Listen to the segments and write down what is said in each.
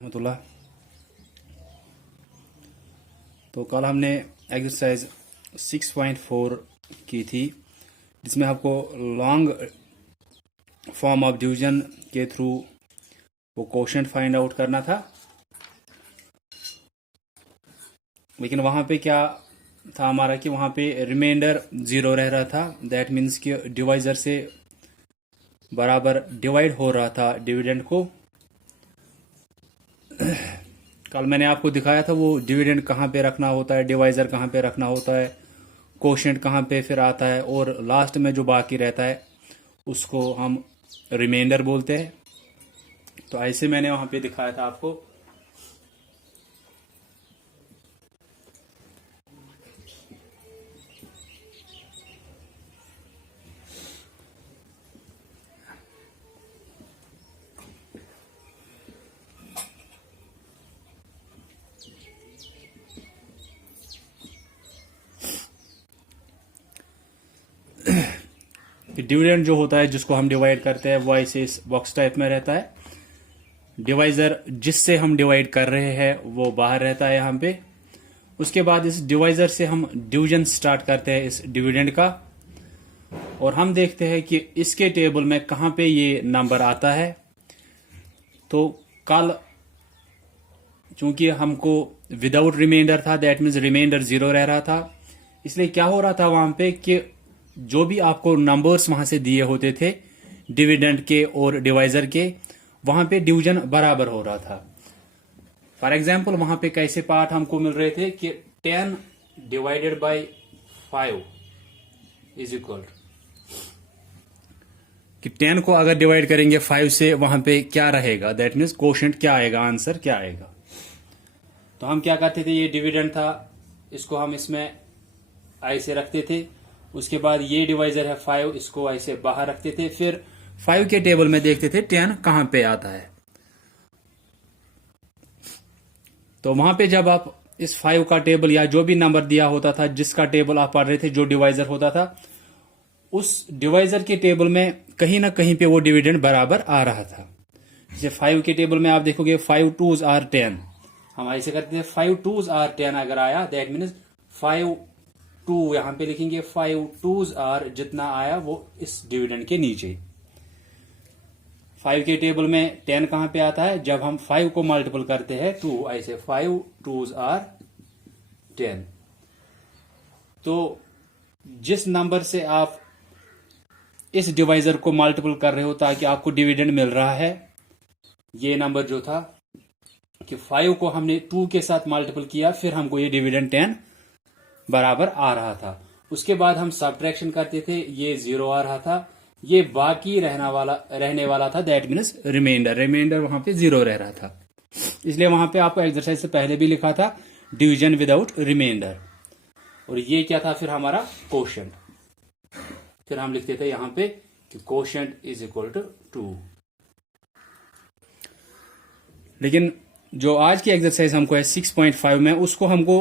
रहमतुल्लाह। तो कल हमने एक्सरसाइज 6.4 की थी, जिसमें आपको लॉन्ग फॉर्म ऑफ डिवीजन के थ्रू वो कोशेंट फाइंड आउट करना था। लेकिन वहाँ पे क्या था हमारा कि वहाँ पे रिमाइंडर 0 रह रहा था। दैट मीन्स कि डिवाइजर से बराबर डिवाइड हो रहा था डिविडेंड को। कल मैंने आपको दिखाया था वो डिविडेंड कहाँ पे रखना होता है, डिवाइजर कहाँ पे रखना होता है, कोशेंट कहाँ पे फिर आता है, और लास्ट में जो बाकी रहता है उसको हम रिमाइंडर बोलते हैं। तो ऐसे मैंने वहाँ पे दिखाया था आपको। डिविडेंड जो होता है जिसको हम डिवाइड करते हैं वो ऐसे इस बॉक्स टाइप में रहता है। डिवाइजर जिससे हम डिवाइड कर रहे हैं वो बाहर रहता है यहाँ पे। उसके बाद इस डिवाइजर से हम डिवीजन स्टार्ट करते हैं इस डिविडेंड का, और हम देखते हैं कि इसके टेबल में कहाँ पे ये नंबर आता है। तो कल चूंकि हमको विदाउट रिमाइंडर था, दैट मीन्स रिमाइंडर 0 रह रहा था, इसलिए क्या हो रहा था वहां पे कि जो भी आपको नंबर्स वहां से दिए होते थे डिविडेंड के और डिवाइजर के, वहां पे डिवीजन बराबर हो रहा था। फॉर एग्जाम्पल वहां पे कैसे पार्ट हमको मिल रहे थे कि 10 डिवाइडेड बाय 5 इज इक्वल कि 10 को अगर डिवाइड करेंगे 5 से वहां पे क्या रहेगा, दैट मीन्स कोशेंट क्या आएगा, आंसर क्या आएगा। तो हम क्या करते थे, ये डिविडेंड था, इसको हम इसमें ऐसे रखते थे। उसके बाद ये डिवाइजर है 5, इसको ऐसे बाहर रखते थे। फिर 5 के टेबल में देखते थे 10 कहां पे आता है। तो वहां पे जब आप इस 5 का टेबल या जो भी नंबर दिया होता था, जिसका टेबल आप पढ़ रहे थे, जो डिवाइजर होता था, उस डिवाइजर के टेबल में कहीं ना कहीं पे वो डिविडेंड बराबर आ रहा था। जैसे 5 के टेबल में आप देखोगे 5 2s आर 10, हम ऐसे करते थे 5 2s आर 10 अगर आया, दैट मीन्स 5 2 यहां पे लिखेंगे 5 2s आर, जितना आया वो इस डिविडेंड के नीचे। 5 के टेबल में 10 कहां पे आता है, जब हम 5 को मल्टीपल करते हैं 2, ऐसे 5 2s आर 10। तो जिस नंबर से आप इस डिवाइजर को मल्टीपल कर रहे हो ताकि आपको डिविडेंड मिल रहा है, ये नंबर जो था कि 5 को हमने 2 के साथ मल्टीपल किया, फिर हमको ये डिविडेंड 10 बराबर आ रहा था। उसके बाद हम सब्ट्रैक्शन करते थे, ये 0 आ रहा था, ये बाकी रहने वाला था, दैट मीन्स रिमाइंडर वहां पे 0 रह रहा था। इसलिए वहां पे आपको एक्सरसाइज से पहले भी लिखा था डिवीजन विदाउट रिमाइंडर, और ये क्या था फिर हमारा कोशेंट। फिर हम लिखते थे यहां पे कि कोशेंट इज इक्वल टू 2। लेकिन जो आज की एक्सरसाइज हमको है 6.5 में, उसको हमको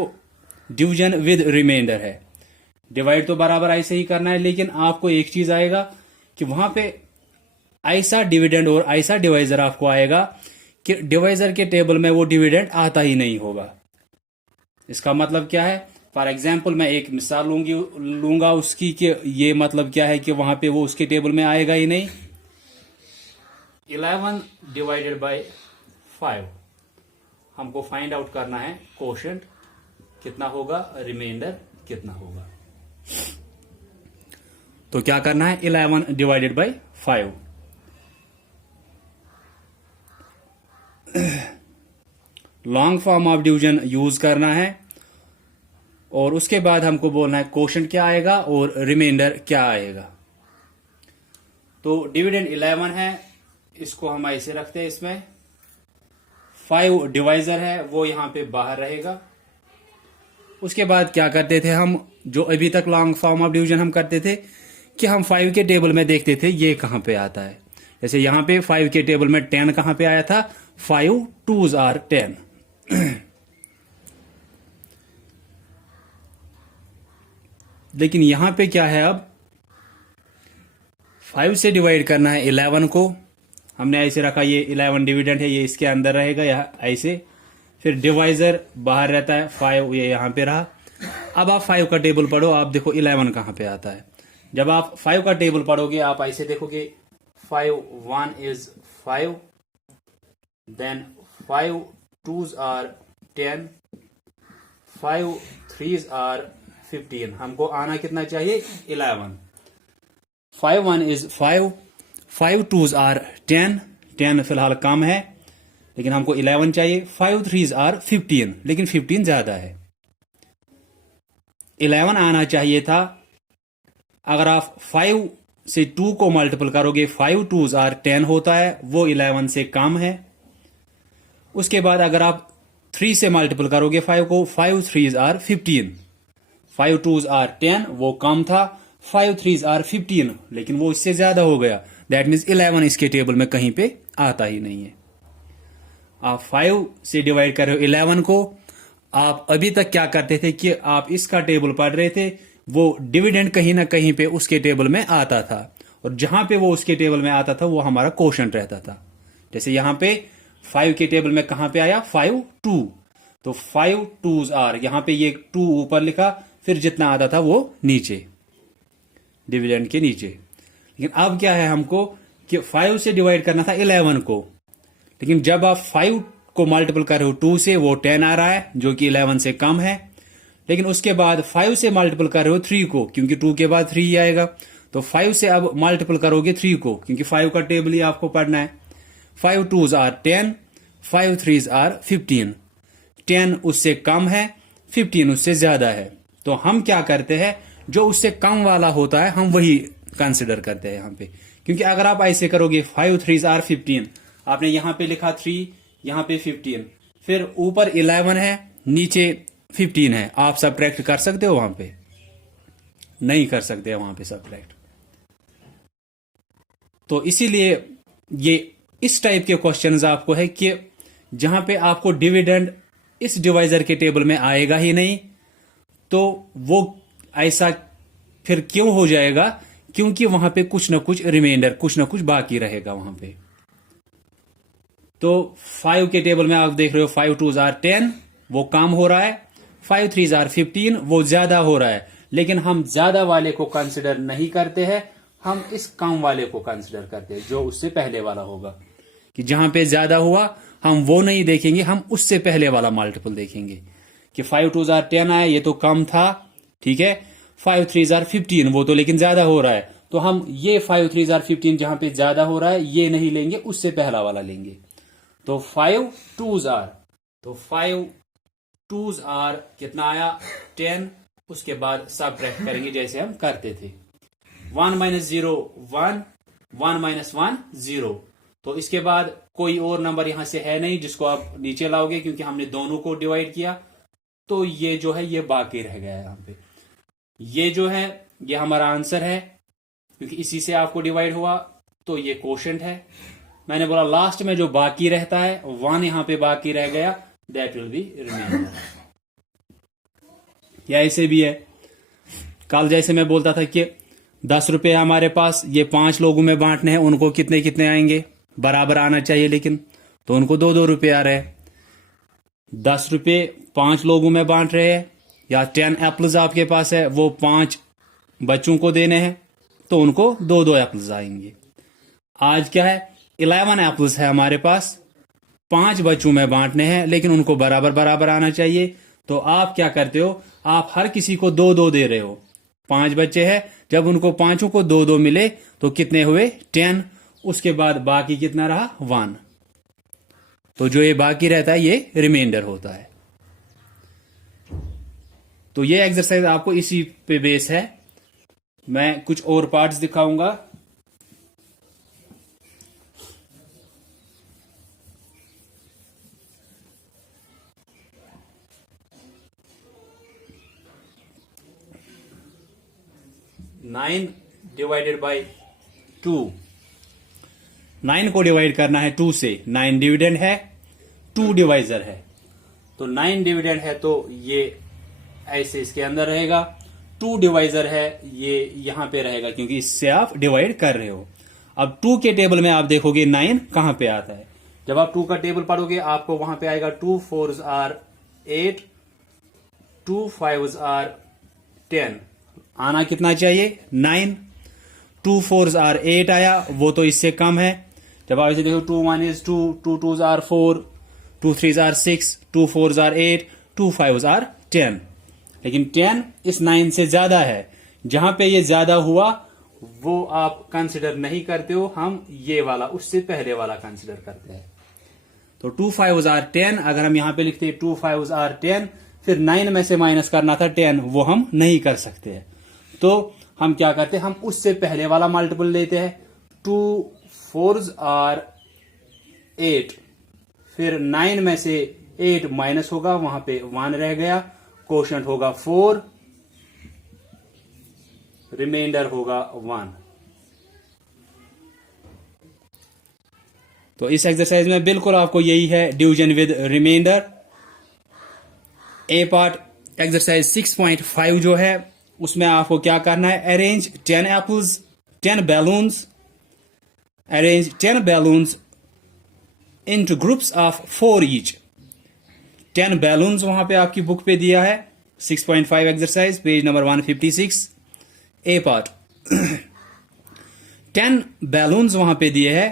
डिवीजन विद रिमाइंडर है। डिवाइड तो बराबर ऐसे ही करना है, लेकिन आपको एक चीज आएगा कि वहां पे ऐसा डिविडेंड और ऐसा डिवाइजर आपको आएगा कि डिवाइजर के टेबल में वो डिविडेंड आता ही नहीं होगा। इसका मतलब क्या है, फॉर एग्जाम्पल मैं एक मिसाल लूंगा उसकी कि ये मतलब क्या है कि वहां पे वो उसके टेबल में आएगा ही नहीं। 11 डिवाइडेड बाय 5 हमको फाइंड आउट करना है, कोशेंट कितना होगा, रिमाइंडर कितना होगा। तो क्या करना है, 11 divided by 5। Long form of division use करना है, और उसके बाद हमको बोलना है कोशेंट क्या आएगा और रिमाइंडर क्या आएगा। तो डिविडेंड 11 है, इसको हम ऐसे रखते हैं इसमें। 5 डिवाइजर है, वो यहां पे बाहर रहेगा। उसके बाद क्या करते थे हम, जो अभी तक लॉन्ग फॉर्म ऑफ डिवीजन हम करते थे कि हम 5 के टेबल में देखते थे ये कहां पे आता है। जैसे यहां पे 5 के टेबल में 10 कहां पे आया था, 5 2s आर 10। लेकिन यहां पे क्या है, अब 5 से डिवाइड करना है 11 को, हमने ऐसे रखा, ये 11 डिविडेंड है, ये इसके अंदर रहेगा यह ऐसे। फिर डिवाइजर बाहर रहता है 5, ये यहाँ पे रहा। अब आप 5 का टेबल पढ़ो, आप देखो 11 कहाँ पे आता है। जब आप 5 का टेबल पढ़ोगे आप ऐसे देखोगे 5 1 is 5, then 5 2s are 10, 5 3s are 15। हमको आना कितना चाहिए 11। 5 1 is 5, 5 2s are 10, 10 फिलहाल कम है लेकिन हमको 11 चाहिए। 5 3s are 15, लेकिन 15 ज्यादा है। 11 आना चाहिए था। अगर आप 5 से 2 को मल्टीपल करोगे 5 2s are 10 होता है, वो 11 से कम है। उसके बाद अगर आप 3 से मल्टीपल करोगे 5 को, 5 3s are 15, 5 2s are 10 वो कम था, 5 3s are 15 लेकिन वो इससे ज्यादा हो गया। दैट मीन्स 11 इसके टेबल में कहीं पे आता ही नहीं है। आप 5 से डिवाइड कर रहे हो 11 को। आप अभी तक क्या करते थे कि आप इसका टेबल पढ़ रहे थे, वो डिविडेंड कहीं ना कहीं पे उसके टेबल में आता था, और जहां पे वो उसके टेबल में आता था वो हमारा कोशेंट रहता था। जैसे यहां पे 5 के टेबल में कहां पे आया 5 2, तो 5 2s are, यहां पे ये 2 ऊपर लिखा, फिर जितना आता था वो नीचे डिविडेंड के नीचे। लेकिन अब क्या है हमको कि 5 से डिवाइड करना था 11 को, लेकिन जब आप 5 को मल्टीपल कर रहे हो 2 से, वो 10 आ रहा है जो कि 11 से कम है। लेकिन उसके बाद 5 से मल्टीपल कर रहे हो 3 को, क्योंकि 2 के बाद 3 ही आएगा, तो 5 से अब मल्टीपल करोगे 3 को, क्योंकि 5 का टेबल ही आपको पढ़ना है। 5 2s are 10, 5 3s are 15, 10 उससे कम है, 15 उससे ज्यादा है। तो हम क्या करते हैं, जो उससे कम वाला होता है हम वही कंसिडर करते हैं यहाँ पे। क्योंकि अगर आप ऐसे करोगे 5 3s are 15, आपने यहां पे लिखा 3, यहां पे 15, फिर ऊपर 11 है नीचे 15 है, आप सबट्रैक्ट कर सकते हो? वहां पे नहीं कर सकते, वहां पे सबट्रैक्ट। तो इसीलिए ये इस टाइप के क्वेश्चंस आपको है कि जहां पे आपको डिविडेंड इस डिवाइजर के टेबल में आएगा ही नहीं, तो वो ऐसा फिर क्यों हो जाएगा? क्योंकि वहां पे कुछ ना कुछ रिमाइंडर, कुछ ना कुछ बाकी रहेगा वहां पे। तो 5 के टेबल में आप देख रहे हो 5 2s are 10 वो कम हो रहा है, 5 3s are 15 वो ज्यादा हो रहा है। लेकिन हम ज्यादा वाले को कंसिडर नहीं करते हैं, हम इस कम वाले को कंसिडर करते हैं जो उससे पहले वाला होगा। कि जहां पे ज्यादा हुआ हम वो नहीं देखेंगे, हम उससे पहले वाला मल्टीपल देखेंगे कि 5 2s are 10 आया, ये तो कम था, ठीक है। 5 3s are 15 वो तो लेकिन ज्यादा हो रहा है, तो हम ये 5 3s are 15 जहां पे ज्यादा हो रहा है ये नहीं लेंगे, उससे पहला वाला लेंगे। तो 5 2s are, तो 5 2s are कितना आया 10, उसके बाद सबट्रैक्ट करेंगे जैसे हम करते थे। 1 - 0 1, 1 - 1 0। तो इसके बाद कोई और नंबर यहां से है नहीं जिसको आप नीचे लाओगे, क्योंकि हमने दोनों को डिवाइड किया। तो ये जो है ये बाकी रह गया है यहां पे। ये जो है ये हमारा आंसर है, क्योंकि इसी से आपको डिवाइड हुआ, तो ये कोशेंट है। मैंने बोला लास्ट में जो बाकी रहता है 1 यहां पे बाकी रह गया, दैट विल बी रिमेंडर। या ऐसे भी है, कल जैसे मैं बोलता था कि 10 रुपए हमारे पास, ये 5 लोगों में बांटने हैं, उनको कितने कितने आएंगे, बराबर आना चाहिए, लेकिन तो उनको 2 रुपए आ रहे हैं। 10 रुपए 5 लोगों में बांट रहे हैं, या 10 एप्पल्स आपके पास है, वो 5 बच्चों को देने हैं, तो उनको 2 एप्पल्स आएंगे। आज क्या है 11 एप्पल्स है हमारे पास, 5 बच्चों में बांटने हैं, लेकिन उनको बराबर बराबर आना चाहिए। तो आप क्या करते हो, आप हर किसी को 2 दे रहे हो। 5 बच्चे हैं, जब उनको पांचों को 2 मिले तो कितने हुए 10, उसके बाद बाकी कितना रहा 1। तो जो ये बाकी रहता है ये रिमाइंडर होता है। तो ये एक्सरसाइज आपको इसी पे बेस है। मैं कुछ और पार्ट्स दिखाऊंगा। नाइन डिवाइडेड बाई 2, 9 को डिवाइड करना है 2 से। 9 डिविडेंड है, 2 डिवाइजर है, तो 9 डिविडेंड है तो ये ऐसे इसके अंदर रहेगा। 2 डिवाइजर है, ये यहां पे रहेगा क्योंकि इससे आप डिवाइड कर रहे हो। अब 2 के टेबल में आप देखोगे 9 कहां पे आता है। जब आप 2 का टेबल पढ़ोगे आपको वहां पे आएगा 2 4s आर 8, 2 5s आर 10, आना कितना चाहिए 9। 2 4s आर 8 आया, वो तो इससे कम है। जब आप इसे देखो 2 1 is 2, 2 2s are 4, 2 3s are 6, 2 4s are 8, 2 5s are 10। लेकिन 10 इस 9 से ज्यादा है। जहां पे ये ज्यादा हुआ वो आप कंसिडर नहीं करते हो, हम ये वाला उससे पहले वाला कंसिडर करते हैं। तो 2 5s आर 10, अगर हम यहां पे लिखते हैं 2 5s आर 10, फिर 9 में से माइनस करना था 10, वो हम नहीं कर सकते हैं। तो हम क्या करते हैं, हम उससे पहले वाला मल्टीपल लेते हैं। 2 4s आर 8, फिर 9 में से 8 माइनस होगा, वहां पे 1 रह गया, कोशंट होगा 4, रिमाइंडर होगा 1। तो इस एक्सरसाइज में बिल्कुल आपको यही है, division with remainder. A part exercise 6.5 जो है उसमें आपको क्या करना है, arrange 10 apples 10 balloons, arrange 10 balloons into groups of 4 each. 10 balloons वहां पे आपकी बुक पे दिया है, 6.5 exercise page number 156। A part 10 balloons वहां पे दिए हैं,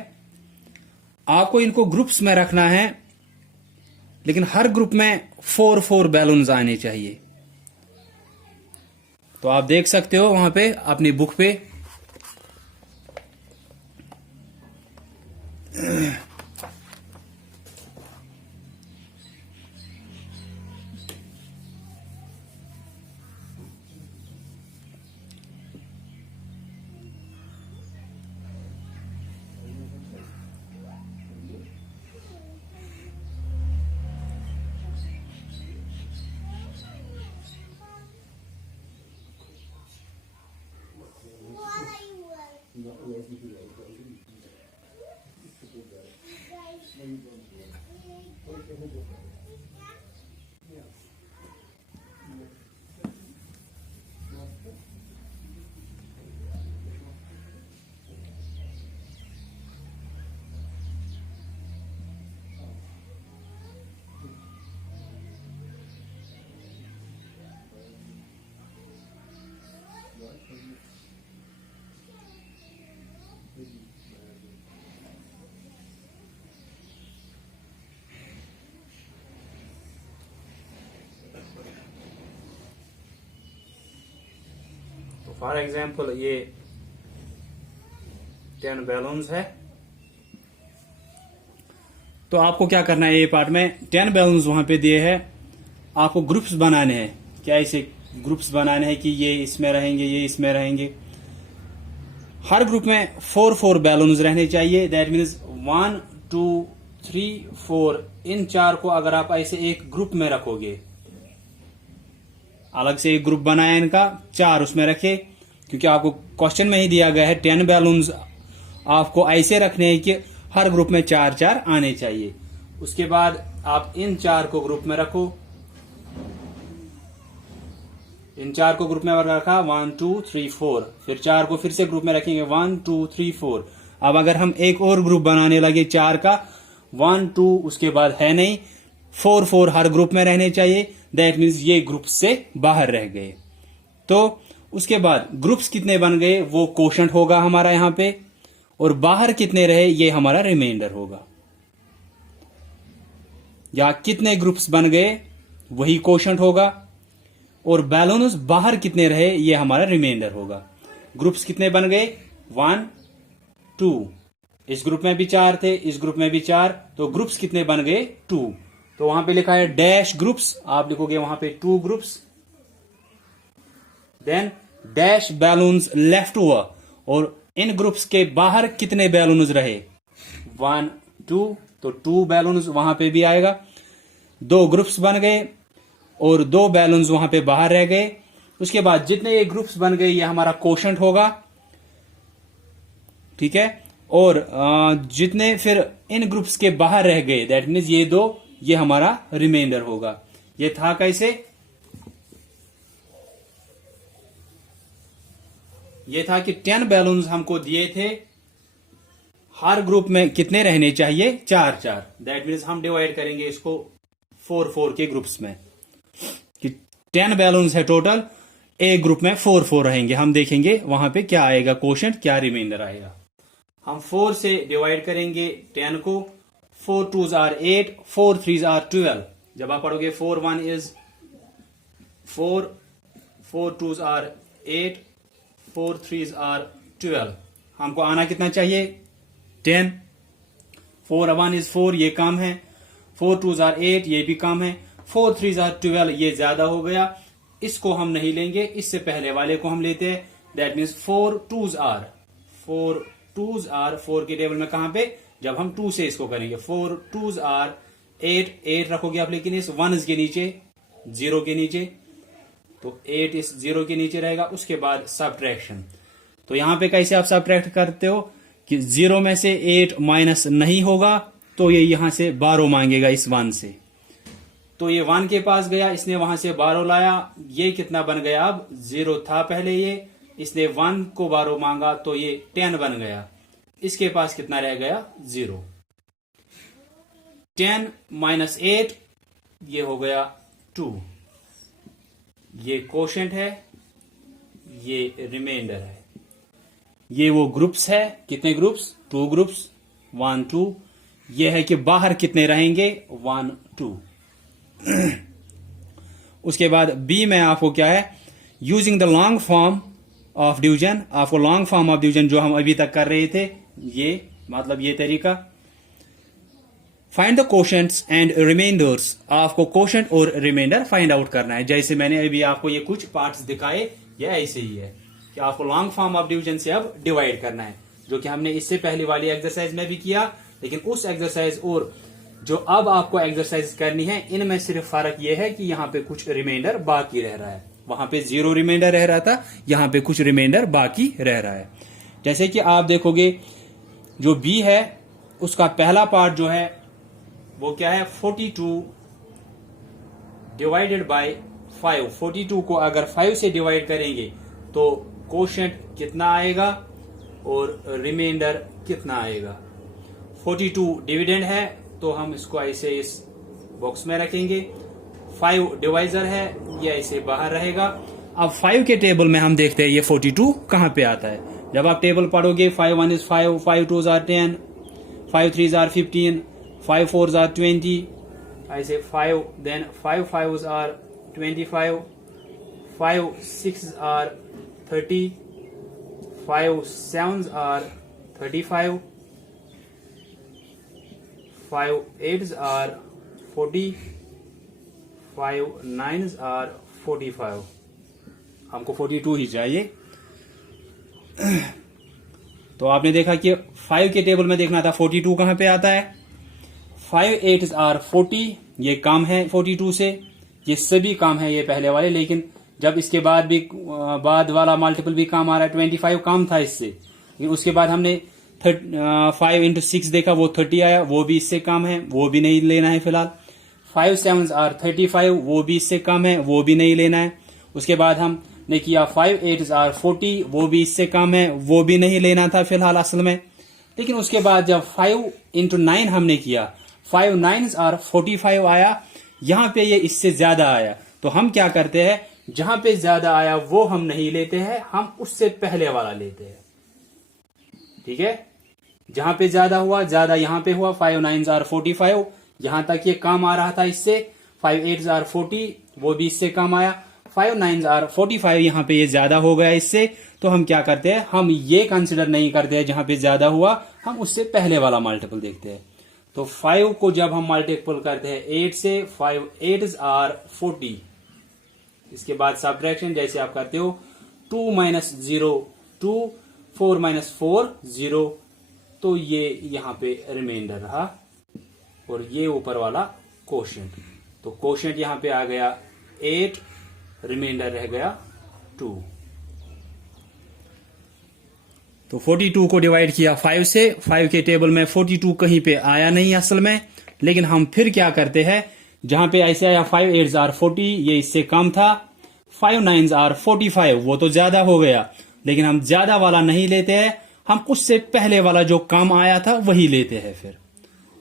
आपको इनको ग्रुप्स में रखना है, लेकिन हर ग्रुप में 4 बैलून्स आने चाहिए। तो आप देख सकते हो वहां पे अपनी बुक पे फॉर एग्जाम्पल ये 10 बैलून्स है। तो आपको क्या करना है, ये पार्ट में 10 बैलून्स वहां पे दिए हैं, आपको ग्रुप्स बनाने हैं। क्या ऐसे ग्रुप्स बनाने हैं कि ये इसमें रहेंगे, ये इसमें रहेंगे। हर ग्रुप में 4 बैलून्स रहने चाहिए। दैट मीन्स 1 2 3 4, इन 4 को अगर आप ऐसे एक ग्रुप में रखोगे, अलग से एक ग्रुप बनाया इनका, 4 उसमें रखे, क्योंकि आपको क्वेश्चन में ही दिया गया है 10 बैलून्स आपको ऐसे रखने हैं कि हर ग्रुप में 4 आने चाहिए। उसके बाद आप इन 4 को ग्रुप में रखो, इन 4 को ग्रुप में रखा 1 2 3 4, फिर 4 को फिर से ग्रुप में रखेंगे 1 2 3 4। अब अगर हम एक और ग्रुप बनाने लगे 4 का, 1 2 उसके बाद है नहीं, 4 हर ग्रुप में रहने चाहिए। दैट मीन्स ये ग्रुप से बाहर रह गए। तो उसके बाद ग्रुप्स कितने बन गए वो कोशंट होगा हमारा यहां पे, और बाहर कितने रहे ये हमारा रिमाइंडर होगा। या कितने ग्रुप्स बन गए वही कोशंट होगा, और बैलून्स बाहर कितने रहे ये हमारा रिमाइंडर होगा। ग्रुप्स कितने बन गए 1 2, इस ग्रुप में भी 4 थे, इस ग्रुप में भी 4, तो ग्रुप्स कितने बन गए 2। तो वहां पे लिखा है डैश ग्रुप्स, आप लिखोगे वहां पे 2 groups. Then dash balloons left over, और इन ग्रुप्स के बाहर कितने बैलून्स रहे 1 2, तो 2 बैलून्स वहां पे भी आएगा। 2 ग्रुप्स बन गए और 2 बैलून्स वहां पे बाहर रह गए। उसके बाद जितने ये ग्रुप्स बन गए ये हमारा कोशंट होगा, ठीक है। और जितने फिर इन ग्रुप्स के बाहर रह गए, दैट मीन्स ये 2, ये हमारा रिमाइंडर होगा। ये था कैसे, ये था कि 10 बैलून्स हमको दिए थे हर ग्रुप में कितने रहने चाहिए, 4 4। दैट मीन्स हम डिवाइड करेंगे इसको 4 4 के ग्रुप्स में कि 10 बैलून्स है टोटल, एक ग्रुप में 4 4 रहेंगे। हम देखेंगे वहां पे क्या आएगा क्वोशंट, क्या रिमाइंडर आएगा। हम 4 से डिवाइड करेंगे 10 को, 4 2s are 8, 4 3s are 12। जब आप पढ़ोगे 4 1 is 4, 4 2s are 8, 4 3s are 12। हमको आना कितना चाहिए, 10। 4 1 is 4, ये कम है। 4 2s are 8, ये भी कम है। 4 3s are 12, ये ज्यादा हो गया। इसको हम नहीं लेंगे, इससे पहले वाले को हम लेते हैं। दैट मीन्स 4 2s are 4 के टेबल में कहां पे, जब हम 2 से इसको करेंगे। 4 2s are 8 रखोगे आप, लेकिन इस 1 के नीचे, 0 के नीचे, तो 8 इस 0 के नीचे रहेगा। उसके बाद सब्ट्रैक्शन। तो यहां पे कैसे आप सब्ट्रैक्ट करते हो कि 0 में से 8 माइनस नहीं होगा, तो ये यहां से 12 मांगेगा इस 1 से। तो ये 1 के पास गया, इसने वहां से 12 लाया। ये कितना बन गया, अब 0 था पहले, ये इसने 1 को 12 मांगा, तो ये 10 बन गया। इसके पास कितना रह गया, 0। 10 माइनस 8, ये हो गया 2। ये क्वोशंट है, ये रिमाइंडर है। ये वो ग्रुप्स है, कितने ग्रुप्स, 2 ग्रुप्स, 1 2। ये है कि बाहर कितने रहेंगे, 1 2। उसके बाद बी में आपको क्या है, using the long form of division. आपको लॉन्ग फॉर्म ऑफ डिवीजन जो हम अभी तक कर रहे थे, ये मतलब ये तरीका। Find the quotients and remainders. आपको क्वोशंट और रिमाइंडर फाइंड आउट करना है। जैसे मैंने अभी आपको ये कुछ पार्ट्स दिखाए, ये ऐसे ही है कि आपको लॉन्ग फॉर्म ऑफ डिवीजन से अब डिवाइड करना है, जो कि हमने इससे पहले वाली एक्सरसाइज में भी किया। लेकिन उस एक्सरसाइज और जो अब आपको एक्सरसाइज करनी है, इनमें सिर्फ फर्क यह है कि यहाँ पे कुछ रिमाइंडर बाकी रह रहा है। वहां पे 0 रिमाइंडर रह रहा था, यहाँ पे कुछ रिमाइंडर बाकी रह रहा है। जैसे कि आप देखोगे जो बी है, उसका पहला पार्ट जो है वो क्या है, 42 डिवाइडेड बाय 5। 42 को अगर 5 से डिवाइड करेंगे तो क्वोशंट कितना आएगा और रिमाइंडर कितना आएगा। 42 डिविडेंड है, तो हम इसको ऐसे इस बॉक्स में रखेंगे। 5 डिवाइजर है, ये ऐसे बाहर रहेगा। अब 5 के टेबल में हम देखते हैं ये 42 कहां पे आता है। जब आप टेबल पढ़ोगे, 5 1 is 5, 5 2s are 10, 5 3s are 15, 5 4s are 20, ऐसे 5, then 5 5s are 25, 5 6s are 30, 5 7s are 35, 5 8s are 40, 5 9s are 45। हमको 42 ही चाहिए। तो आपने देखा कि 5 के टेबल में देखना था 42 कहां पे आता है। 5 8s are 40, ये कम है 42 से, ये सभी कम है ये पहले वाले। लेकिन जब इसके बाद भी बाद वाला मल्टीपल भी कम आ रहा है, 25 कम था इससे। लेकिन उसके बाद हमने 5 into 6 देखा, वो 30 आया, वो भी इससे कम है, वो भी नहीं लेना है फिलहाल। 5 7s are 35, वो भी इससे कम है, वो भी नहीं लेना है। उसके बाद हमने किया 5 8s are 40, वो भी इससे कम है, वो भी नहीं लेना था फिलहाल असल में। लेकिन उसके बाद जब 5 into 9 हमने किया, 5 9s are 45 आया, यहां पे ये इससे ज्यादा आया। तो हम क्या करते हैं, जहां पे ज्यादा आया वो हम नहीं लेते हैं, हम उससे पहले वाला लेते हैं। ठीक है, जहां पे ज्यादा हुआ, ज्यादा यहां पे हुआ। 5 9s are 45, यहां तक ये कम आ रहा था इससे। 5 8s are 40, वो भी इससे कम आया। 5 9s are 45, यहां पे ये ज्यादा हो गया इससे। तो हम क्या करते हैं, हम ये कंसिडर नहीं करते हैं जहां पे ज्यादा हुआ, हम उससे पहले वाला मल्टीपल देखते हैं। तो 5 को जब हम मल्टीपल करते हैं 8 से, 5 8s are 40। इसके बाद सब्ट्रैक्शन जैसे आप करते हो, 2 minus 0 2, 4 minus 4 0। तो ये यहां पे रिमाइंडर रहा और ये ऊपर वाला क्वोशंट। तो क्वोशंट यहां पे आ गया 8, रिमाइंडर रह गया 2। तो 42 को डिवाइड किया 5 से। 5 के टेबल में 42 कहीं पे आया नहीं असल में। लेकिन हम फिर क्या करते हैं, जहां पे ऐसे आया 5 8s are 40, ये इससे कम था। 5 9s are 45, वो तो ज्यादा हो गया। लेकिन हम ज्यादा वाला नहीं लेते हैं, हम उससे पहले वाला जो कम आया था वही लेते हैं फिर,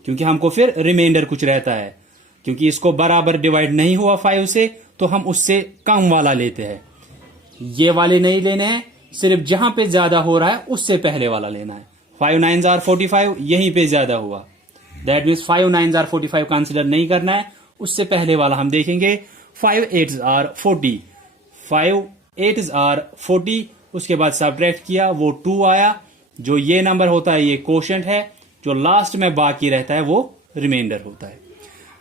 क्योंकि हमको फिर रिमाइंडर कुछ रहता है, क्योंकि इसको बराबर डिवाइड नहीं हुआ 5 से, तो हम उससे कम वाला लेते हैं। ये वाले नहीं लेने हैं, सिर्फ जहां पे ज्यादा हो रहा है उससे पहले वाला लेना है। 5 9s are 45, यहीं पे ज्यादा हुआ, that means 5 9s are 45 consider नहीं करना है, उससे पहले वाला हम देखेंगे। 5 8s are 40, 5 8s are 40, उसके बाद सब्ट्रैक्ट किया, वो 2 आया। जो ये नंबर होता है ये कोशेंट है, जो लास्ट में बाकी रहता है वो रिमाइंडर होता है।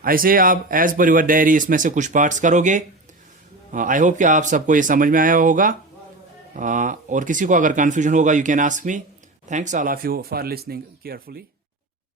ऐसे आप एज पर योर डायरी इसमें से कुछ पार्ट्स करोगे। आई होप कि आप सबको ये समझ में आया होगा। और किसी को अगर कंफ्यूजन होगा, you can ask me. Thanks all of you for listening carefully.